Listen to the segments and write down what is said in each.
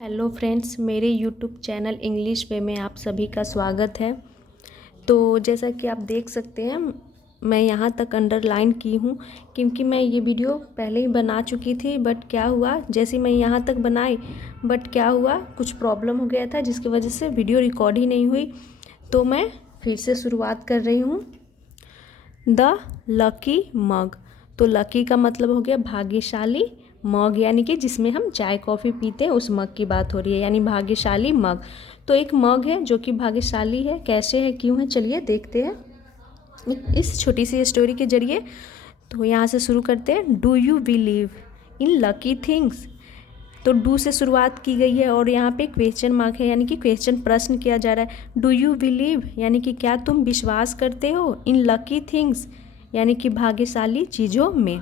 Hello friends, मेरे YouTube channel English वे में आप सभी का स्वागत है। तो जैसा कि आप देख सकते हैं, मैं यहाँ तक अंडरलाइन की हूँ क्योंकि मैं ये वीडियो पहले ही बना चुकी थी। बट क्या हुआ, जैसे मैं यहाँ तक बनाई क्या हुआ, कुछ प्रॉब्लम हो गया था जिसकी वजह से वीडियो रिकॉर्ड ही नहीं हुई। तो मैं फिर से शुरुआत कर रही हूँ। द लकी मग। तो लकी का मतलब हो गया भाग्यशाली, मग यानी कि जिसमें हम चाय कॉफ़ी पीते हैं उस मग की बात हो रही है, यानी भाग्यशाली मग। तो एक मग है जो कि भाग्यशाली है। कैसे है, क्यों है, चलिए देखते हैं इस छोटी सी स्टोरी के जरिए। तो यहाँ से शुरू करते हैं। Do you believe in lucky things. तो डू से शुरुआत की गई है और यहाँ पे क्वेश्चन मार्क है, यानी कि क्वेश्चन प्रश्न किया जा रहा है। डू यू बिलीव यानी कि क्या तुम विश्वास करते हो इन लकी थिंग्स यानी कि भाग्यशाली चीज़ों में।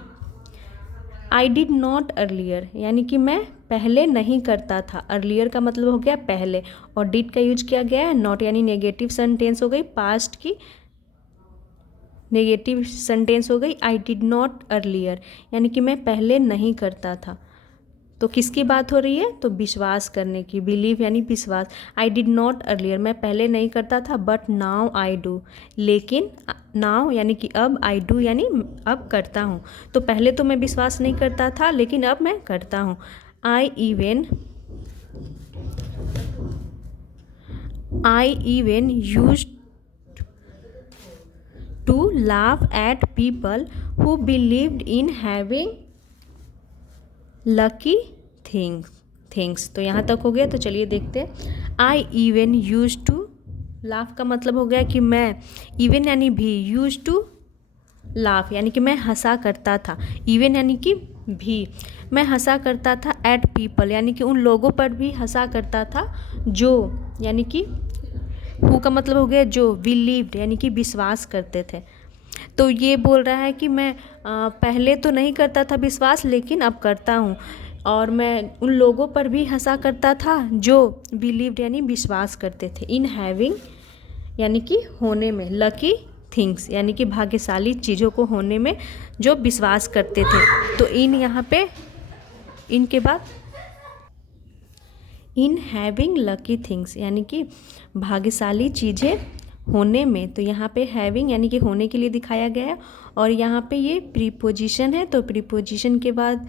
आई डिड नॉट अर्लियर यानी कि मैं पहले नहीं करता था। अर्लियर का मतलब हो गया पहले, और डिड का यूज किया गया है नॉट, यानी नेगेटिव सेंटेंस हो गई, पास्ट की नेगेटिव सेंटेंस हो गई। आई डिड नॉट अर्लियर यानी कि मैं पहले नहीं करता था। तो किसकी बात हो रही है, तो विश्वास करने की। बिलीव यानी विश्वास। आई डिड नॉट अर्लियर मैं पहले नहीं करता था, बट नाउ आई डू लेकिन नाउ यानी कि अब, आई डू यानी अब करता हूँ। तो पहले तो मैं विश्वास नहीं करता था लेकिन अब मैं करता हूँ। I even used to laugh at people who believed in having lucky things. तो यहाँ तक हो गया। तो चलिए देखते हैं। I even used to, laugh का मतलब हो गया कि मैं, इवन यानी भी, यूज टू लाफ यानी कि मैं हंसा करता था, इवन यानी कि भी, मैं हंसा करता था। एट पीपल यानी कि उन लोगों पर भी हंसा करता था जो, यानी कि हु का मतलब हो गया जो, बिलीव्ड यानी कि विश्वास करते थे। तो ये बोल रहा है कि मैं पहले तो नहीं करता था विश्वास लेकिन अब करता हूँ, और मैं उन लोगों पर भी हंसा करता था जो बिलीव्ड यानी विश्वास करते थे। इन हैविंग यानी कि होने में, लकी थिंग्स यानी कि भाग्यशाली चीज़ों को होने में जो विश्वास करते थे। तो इन यहाँ पे, इनके बाद इन हैविंग लकी थिंग्स यानी कि भाग्यशाली चीज़ें होने में। तो यहाँ पे हैविंग यानी कि होने के लिए दिखाया गया है, और यहाँ पे ये प्रीपोजिशन है। तो प्रीपोजिशन के बाद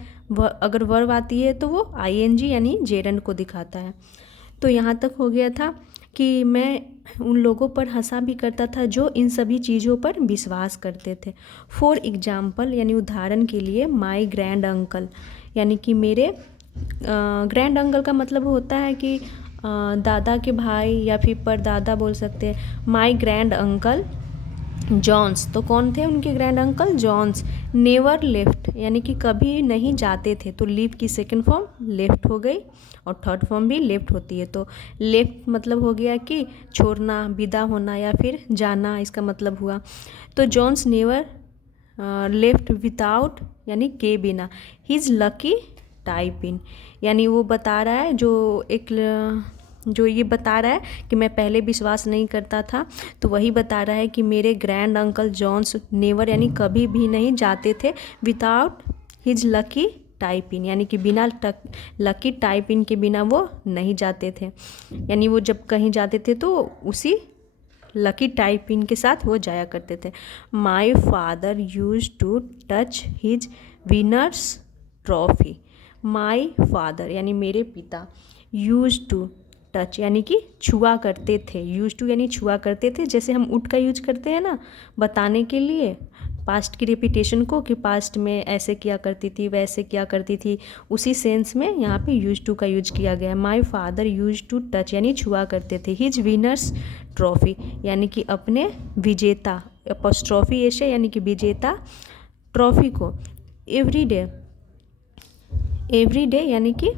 अगर वर्ब आती है तो वो आईएनजी यानी जेरंड को दिखाता है। तो यहाँ तक हो गया था कि मैं उन लोगों पर हंसा भी करता था जो इन सभी चीज़ों पर विश्वास करते थे। फॉर एग्जाम्पल यानी उदाहरण के लिए, माई ग्रैंड अंकल यानी कि मेरे ग्रैंड अंकल का मतलब होता है कि दादा के भाई या फिर परदादा बोल सकते हैं। माई ग्रैंड अंकल जॉन्स, तो कौन थे उनके grand uncle, Johns. Never left यानी कि कभी नहीं जाते थे। तो लीव की सेकंड फॉर्म लेफ्ट हो गई, और थर्ड फॉर्म भी लेफ्ट होती है। तो लेफ्ट मतलब हो गया कि छोड़ना, विदा होना या फिर जाना, इसका मतलब हुआ। तो जॉन्स नेवर लेफ्ट विदाउट यानी के बिना। हिज लकी टाइप इन यानी वो बता रहा है, जो ये बता रहा है कि मैं पहले विश्वास नहीं करता था, तो वही बता रहा है कि मेरे ग्रैंड अंकल जॉन्स नेवर यानी कभी भी नहीं जाते थे, without his lucky type in यानी कि बिना लकी टाइप इन के बिना वो नहीं जाते थे। यानी वो जब कहीं जाते थे तो उसी लकी टाइप इन के साथ वो जाया करते थे। My father used to touch his winners trophy. My father यानी मेरे पिता, यूज टू टच यानी कि छुआ करते थे। यूज टू यानी छुआ करते थे, जैसे हम उठ का यूज करते हैं ना बताने के लिए पास्ट की रिपीटेशन को, कि पास्ट में ऐसे किया करती थी, वैसे किया करती थी, उसी सेंस में यहाँ पे यूज टू का यूज किया गया है। My father used to touch यानी छुआ करते थे। हिज विनर्स ट्रॉफी यानी कि अपने विजेता, एपोस्ट्रॉफी ऐसे यानी कि विजेता ट्रॉफी को। एवरी डे यानी कि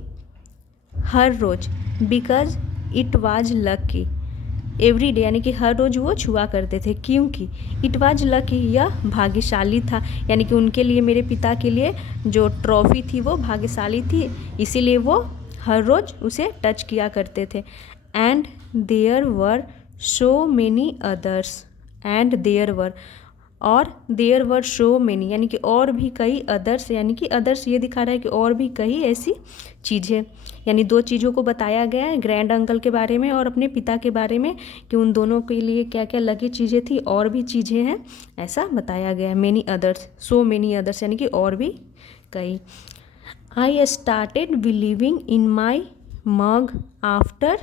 हर रोज़, because it was lucky. Every day यानी कि हर रोज़ वो छुआ करते थे क्योंकि इट वाज लकी यह भाग्यशाली था, यानी कि उनके लिए, मेरे पिता के लिए जो ट्रॉफी थी वो भाग्यशाली थी, इसीलिए वो हर रोज़ उसे टच किया करते थे। And there were so many others, and there were और देयर वर सो मेनी यानी कि और भी कई अदर्स, यानी कि अदर्स ये दिखा रहा है कि और भी कई ऐसी चीज़ें, यानी दो चीज़ों को बताया गया है, ग्रैंड अंकल के बारे में और अपने पिता के बारे में, कि उन दोनों के लिए क्या क्या लगी चीज़ें थी, और भी चीज़ें हैं, ऐसा बताया गया है। मेनी अदर्स, सो मेनी अदर्स यानी कि और भी कई। I started believing in my mug after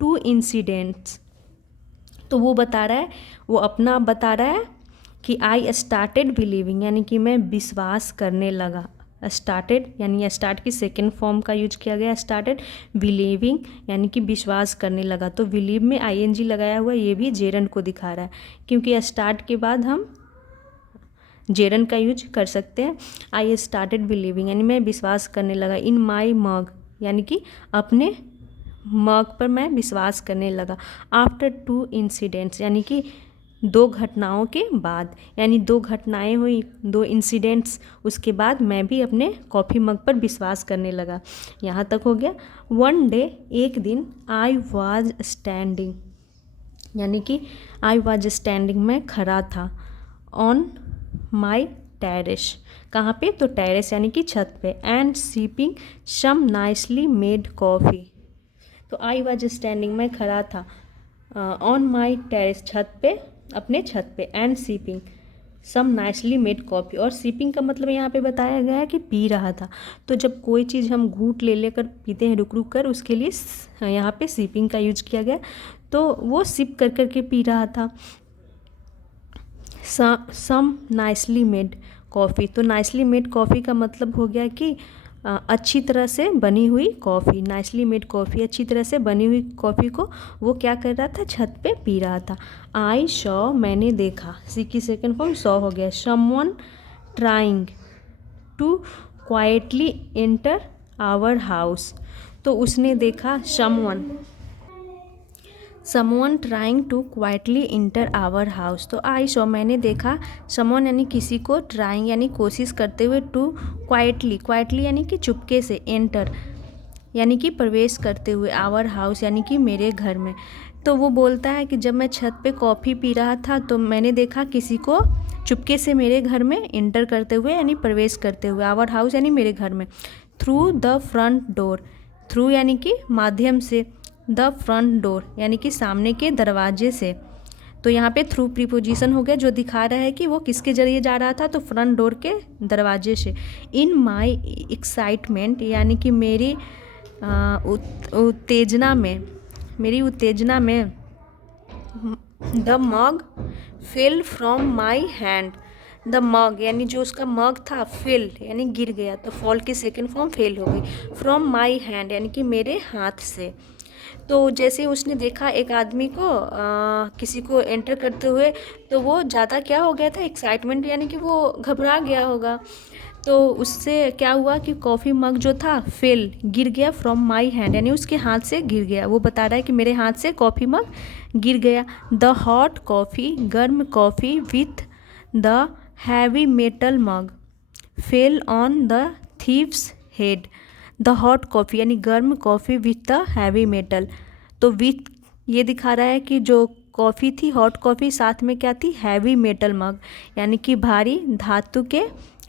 2 incidents. तो वो बता रहा है, वो अपना बता रहा है कि आई स्टार्टेड बिलीविंग यानी कि मैं विश्वास करने लगा। स्टार्टेड यानी स्टार्ट की सेकेंड फॉर्म का यूज किया गया, स्टार्टेड। बिलीविंग यानी कि विश्वास करने लगा, तो बिलीव में आईएनजी लगाया हुआ, ये भी जेरन को दिखा रहा है, क्योंकि स्टार्ट के बाद हम जेरन का यूज कर सकते हैं। आई स्टार्टेड बिलीविंग यानी मैं विश्वास करने लगा, इन माई मग यानी कि अपने मग पर मैं विश्वास करने लगा। आफ्टर 2 इंसिडेंट्स यानी कि 2 घटनाओं के बाद, यानी 2 घटनाएं हुई, 2 इंसिडेंट्स, उसके बाद मैं भी अपने कॉफ़ी मग पर विश्वास करने लगा। यहाँ तक हो गया। वन डे, एक दिन, आई वॉज स्टैंडिंग यानी कि आई वॉज स्टैंडिंग मैं खड़ा था, ऑन माई टेरेस, कहाँ पे, तो टेरेस यानी कि छत पे, and sipping some nicely made coffee. तो आई वॉज स्टैंडिंग मैं खड़ा था, ऑन माई टेरेस छत पे, अपने छत पे, and sipping some nicely made coffee, और सिपिंग का मतलब यहाँ पे बताया गया है कि पी रहा था। तो जब कोई चीज़ हम घूंट ले लेकर पीते हैं रुक रुक कर, उसके लिए यहाँ पे सिपिंग का यूज किया गया, तो वो सिप कर कर के पी रहा था। सम नाइसली मेड कॉफ़ी, तो नाइसली मेड कॉफ़ी का मतलब हो गया कि अच्छी तरह से बनी हुई कॉफ़ी। नाइसली मेड कॉफ़ी, अच्छी तरह से बनी हुई कॉफ़ी को वो क्या कर रहा था, छत पे पी रहा था। आई शॉ मैंने देखा, सी की सेकेंड फॉर्म शॉ हो गया। Someone trying to quietly enter our house, तो उसने देखा someone trying to quietly enter our house, तो आई शॉ मैंने देखा, समवन यानी किसी को, ट्राइंग यानी कोशिश करते हुए, टू क्वाइटली यानी कि चुपके से, एंटर यानी कि प्रवेश करते हुए, आवर हाउस यानी कि मेरे घर में। तो वो बोलता है कि जब मैं छत पे कॉफ़ी पी रहा था तो मैंने देखा किसी को चुपके से मेरे घर में इंटर करते हुए यानी प्रवेश करते हुए, आवर हाउस यानी मेरे घर में। Through the front door, through यानी कि माध्यम से, द फ्रंट डोर यानी कि सामने के दरवाजे से। तो यहाँ पे थ्रू प्रीपोजिशन हो गया, जो दिखा रहा है कि वो किसके जरिए जा रहा था, तो फ्रंट डोर के दरवाजे से। इन माई एक्साइटमेंट यानी कि मेरी उत्तेजना में, the mug fell from my hand, the mug यानी जो उसका मग था, फेल यानी गिर गया, तो फॉल की सेकेंड फॉर्म फेल हो गई। फ्रॉम माई हैंड यानी कि मेरे हाथ से। तो जैसे उसने देखा एक आदमी को किसी को एंटर करते हुए, तो वो ज़्यादा क्या हो गया था, एक्साइटमेंट यानी कि वो घबरा गया होगा। तो उससे क्या हुआ कि कॉफ़ी मग जो था फेल, गिर गया, फ्रॉम माई हैंड यानी उसके हाथ से गिर गया। वो बता रहा है कि मेरे हाथ से कॉफ़ी मग गिर गया। द हॉट कॉफ़ी, गर्म coffee, with the heavy metal mug fell on the thieves head. The hot coffee यानी गर्म coffee with the heavy metal, तो विथ ये दिखा रहा है कि जो कॉफ़ी थी हॉट कॉफ़ी, साथ में क्या थी, हैवी मेटल मग यानी कि भारी धातु के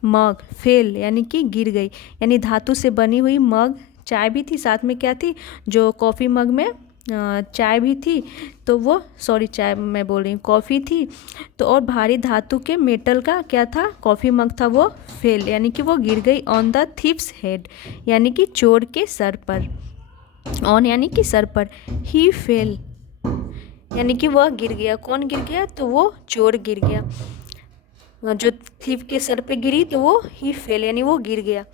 मग, फेल यानी कि गिर गई, यानी धातु से बनी हुई मग, चाय भी थी साथ में, क्या थी, जो कॉफ़ी मग में चाय भी थी, तो वो चाय मैं बोल रही हूँ, कॉफ़ी थी, तो और भारी धातु के मेटल का क्या था, कॉफ़ी मग था, वो फेल यानी कि वो गिर गई, ऑन द थीव्स हेड यानी कि चोर के सर पर, ऑन यानी कि सर पर, ही फेल यानी कि वह गिर गया। कौन गिर गया, तो वो चोर गिर गया, जो थीव के सर पे गिरी, तो वो ही फेल यानी वो गिर गया।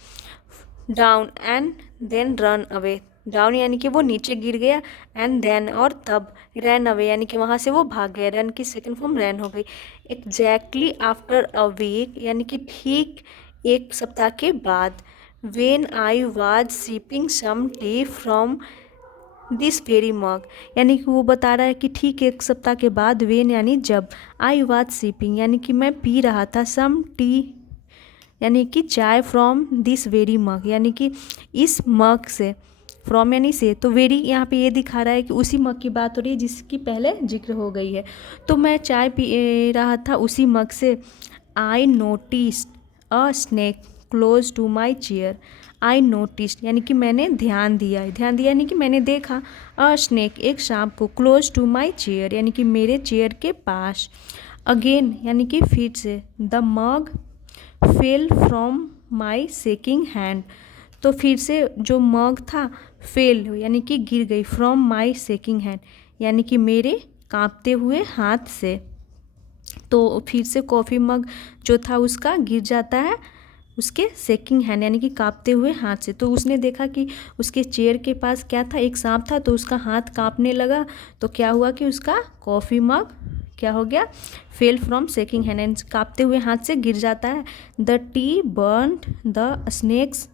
Down and then run away, down यानी कि वो नीचे गिर गया, एंड देन और तब, रैन अवे यानी कि वहाँ से वो भाग गया, रन की सेकेंड फॉर्म रैन हो गई। एग्जैक्टली आफ्टर अ वीक यानी कि ठीक एक सप्ताह के बाद, when I was sipping some tea from this very mug यानी कि वो बता रहा है कि ठीक एक सप्ताह के बाद, वेन यानी जब, आई वाज सिपिंग यानी कि मैं पी रहा था, सम टी यानी कि चाय, फ्रॉम दिस वेरी मग यानी कि इस मग से, फ्रॉम यानी से, तो वेरी यहाँ पे ये दिखा रहा है कि उसी मग की बात हो रही है जिसकी पहले जिक्र हो गई है। तो मैं चाय पी रहा था उसी मग से। I noticed a snake close to my chair. I noticed यानी कि मैंने ध्यान दिया, ध्यान दिया यानी कि मैंने देखा। अ स्नेक एक सांप को, क्लोज टू माई चेयर यानी कि मेरे चेयर के पास। अगेन यानी कि फिर से। The mug fell from my shaking hand, तो फिर से जो मग था फेल यानी कि गिर गई, फ्रॉम माई शेकिंग हैंड यानी कि मेरे कांपते हुए हाथ से। तो फिर से कॉफ़ी मग जो था उसका गिर जाता है उसके शेकिंग हैंड यानी कि कांपते हुए हाथ से। तो उसने देखा कि उसके चेयर के पास क्या था, एक सांप था, तो उसका हाथ कांपने लगा। तो क्या हुआ कि उसका कॉफ़ी मग क्या हो गया, fell from shaking hand and कांपते हुए हाथ से गिर जाता है। The tea burned the snake's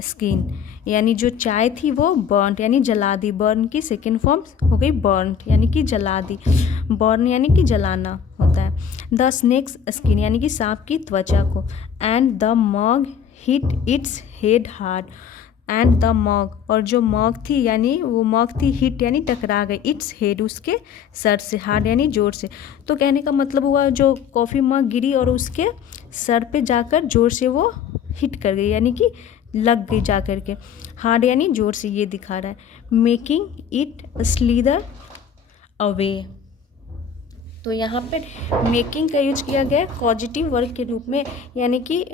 skin यानी जो चाय थी वो बर्न्ड यानी जला दी। बर्न की सेकेंड फॉर्म हो गई बर्न्ड यानी कि जला दी। बर्न यानी कि जलाना होता है। द स्नेक्स स्किन यानी कि सांप की त्वचा को। And the mug hit its head hard. And the mug और जो मग थी यानी वो मग थी हिट यानी टकरा गई, इट्स हेड उसके सर से, हार्ड यानी जोर से। तो कहने का मतलब हुआ जो कॉफ़ी मग गिरी और उसके सर पे जाकर जोर से वो हिट कर गई यानी कि लग गई जा कर के। हार्ड यानी जोर से, ये दिखा रहा है। मेकिंग इट स्लीदर अवे, तो यहाँ पर मेकिंग का यूज किया गया पॉजिटिव वर्ब के रूप में यानी कि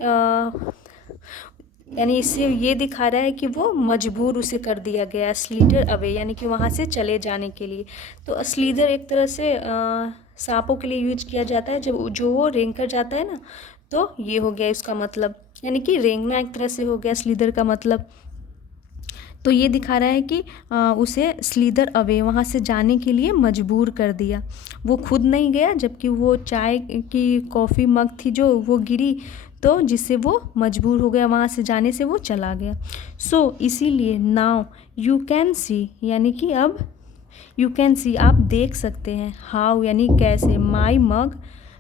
यानी इससे ये दिखा रहा है कि वो मजबूर उसे कर दिया गया, स्लीडर अवे यानी कि वहाँ से चले जाने के लिए। तो स्लीडर एक तरह से सांपों के लिए यूज किया जाता है जब जो वो रेंग कर जाता है ना, तो ये हो गया इसका मतलब, यानी कि रेंगना एक तरह से हो गया स्लीदर का मतलब। तो ये दिखा रहा है कि उसे स्लीदर अवे वहाँ से जाने के लिए मजबूर कर दिया। वो खुद नहीं गया, जबकि वो चाय की कॉफ़ी मग थी जो वो गिरी, तो जिससे वो मजबूर हो गया, वहाँ से जाने से वो चला गया। सो इसीलिए नाउ यू कैन सी यानी कि अब यू कैन सी आप देख सकते हैं, हाउ यानी कैसे, माई मग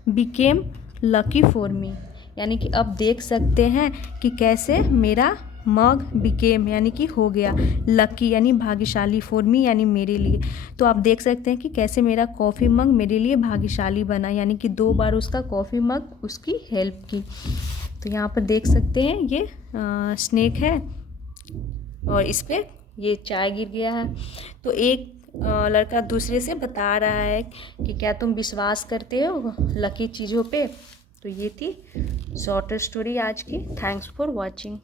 बिकेम लकी फॉर मी यानी कि अब देख सकते हैं कि कैसे मेरा मग बिकेम यानी कि हो गया, लकी यानी भाग्यशाली, फॉर मी यानी मेरे लिए। तो आप देख सकते हैं कि कैसे मेरा कॉफ़ी मग मेरे लिए भाग्यशाली बना, यानी कि 2 बार उसका कॉफ़ी मग उसकी हेल्प की। तो यहाँ पर देख सकते हैं ये स्नेक है और इस पर ये चाय गिर गया है। तो एक लड़का दूसरे से बता रहा है कि क्या तुम विश्वास करते हो लकी चीज़ों पे। तो ये थी शॉर्ट स्टोरी आज की। Thanks for watching.